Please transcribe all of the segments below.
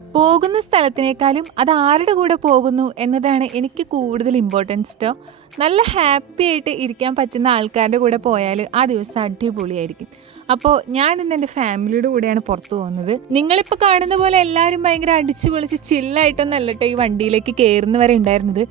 പോകുന്ന സ്ഥലത്തിനേക്കാളും അത് ആരുടെ കൂടെ പോകുന്നു എന്നതാണ് എനിക്ക് കൂടുതൽ ഇമ്പോർട്ടൻസ് ടോ നല്ല ഹാപ്പി ആയിട്ട് ഇരിക്കാൻ പറ്റുന്ന ആൾക്കാരുടെ കൂടെ പോയാൽ ആ ദിവസം അടിപൊളിയായിരിക്കും. അപ്പോൾ ഞാൻ ഇന്ന് എന്റെ ഫാമിലിയുടെ കൂടെയാണ് പുറത്തു പോകുന്നത്. നിങ്ങളിപ്പോൾ കാണുന്ന പോലെ എല്ലാവരും ഭയങ്കര അടിച്ചു പൊളിച്ച് ചില്ലായിട്ടൊന്നല്ല കേട്ടോ ഈ വണ്ടിയിലേക്ക് കയറുന്നവരെ ഉണ്ടായിരുന്നത്.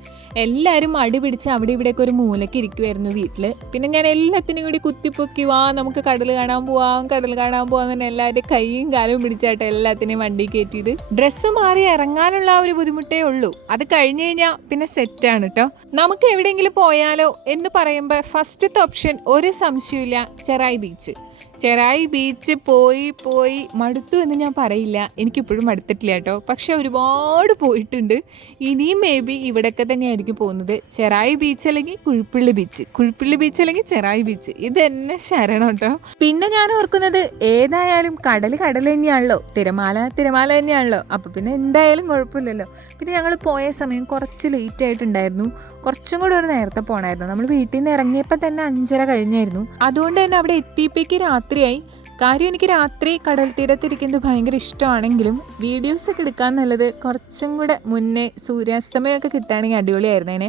എല്ലാവരും അടി പിടിച്ച് അവിടെ ഇവിടെയൊക്കെ ഒരു മൂലയ്ക്ക് ഇരിക്കുമായിരുന്നു വീട്ടിൽ പിന്നെ ഞാൻ എല്ലാത്തിനും കൂടി കുത്തിപ്പൊക്കി വാ നമുക്ക് കടൽ കാണാൻ പോവാം കടൽ കാണാൻ പോവാന്ന് തന്നെ എല്ലാവരുടെയും കൈയും കാലും പിടിച്ചായിട്ട് എല്ലാത്തിനെയും വണ്ടി കയറ്റിയത്. ഡ്രസ്സ് മാറി ഇറങ്ങാനുള്ള ആ ഒരു ബുദ്ധിമുട്ടേ ഉള്ളൂ. അത് കഴിഞ്ഞു കഴിഞ്ഞാൽ പിന്നെ സെറ്റാണ് കേട്ടോ നമുക്ക് എവിടെയെങ്കിലും പോയാലോ എന്ന് പറയുമ്പോൾ ഫസ്റ്റത്തെ ഓപ്ഷൻ ഒരു സംശയമില്ല ചെറായി ബീച്ച് ചെറായി ബീച്ച് പോയി പോയി. മടുത്തു എന്ന് ഞാൻ പറയില്ല. എനിക്കിപ്പോഴും മടുത്തിട്ടില്ല കേട്ടോ. പക്ഷെ ഒരുപാട് പോയിട്ടുണ്ട്. ഇനിയും മേ ബി ഇവിടെയൊക്കെ തന്നെയായിരിക്കും പോകുന്നത്. ചെറായി ബീച്ച് അല്ലെങ്കിൽ കുഴിപ്പള്ളി ബീച്ച്. കുഴിപ്പള്ളി ബീച്ച് അല്ലെങ്കിൽ ചെറായി ബീച്ച്. ഇത് തന്നെ ശരണം കേട്ടോ. പിന്നെ ഞാൻ ഓർക്കുന്നത് ഏതായാലും കടൽ കടൽ തന്നെയാണല്ലോ. തിരമാല തിരമാല തന്നെയാണല്ലോ. അപ്പോൾ പിന്നെ എന്തായാലും കുഴപ്പമില്ലല്ലോ. പിന്നെ ഞങ്ങൾ പോയ സമയം കുറച്ച് ലേറ്റ് ആയിട്ടുണ്ടായിരുന്നു. കുറച്ചും കൂടെ ഒരു നേരത്തെ പോകണമായിരുന്നു നമ്മൾ വീട്ടിൽ നിന്ന് ഇറങ്ങിയപ്പോൾ തന്നെ അഞ്ചര കഴിഞ്ഞായിരുന്നു. അതുകൊണ്ട് തന്നെ അവിടെ എത്തിയപ്പോഴേക്ക് രാത്രിയായി. കാര്യം എനിക്ക് രാത്രി കടൽ തീരത്തിരിക്കുന്നത് ഭയങ്കര ഇഷ്ടമാണെങ്കിലും വീഡിയോസ് ഒക്കെ എടുക്കാൻ നല്ലത് കുറച്ചും കൂടെ മുന്നേ സൂര്യാസ്തമയമൊക്കെ കിട്ടുകയാണെങ്കിൽ അടിപൊളിയായിരുന്നേനെ.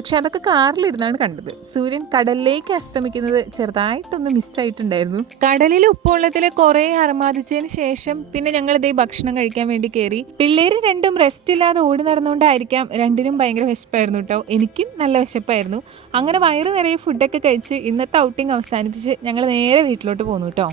പക്ഷെ അതൊക്കെ കാറിലിരുന്നാണ് കണ്ടത്. സൂര്യൻ കടലിലേക്ക് അസ്തമിക്കുന്നത് ചെറുതായിട്ടൊന്ന് മിസ്സായിട്ടുണ്ടായിരുന്നു കടലിൽ ഉപ്പുവെള്ളത്തിൽ കുറെ അർമാദിച്ചതിന് ശേഷം പിന്നെ ഞങ്ങൾ ഇതേ ഭക്ഷണം കഴിക്കാൻ വേണ്ടി കയറി. പിള്ളേര് രണ്ടും റെസ്റ്റ് ഇല്ലാതെ ഓടി നടന്നുകൊണ്ടായിരിക്കാം രണ്ടിനും ഭയങ്കര വിശപ്പായിരുന്നു കേട്ടോ എനിക്കും നല്ല വിശപ്പായിരുന്നു. അങ്ങനെ വയറ് നിറയെ ഫുഡൊക്കെ കഴിച്ച് ഇന്നത്തെ ഔട്ടിങ് അവസാനിപ്പിച്ച് ഞങ്ങൾ നേരെ വീട്ടിലോട്ട് പോന്നു കേട്ടോ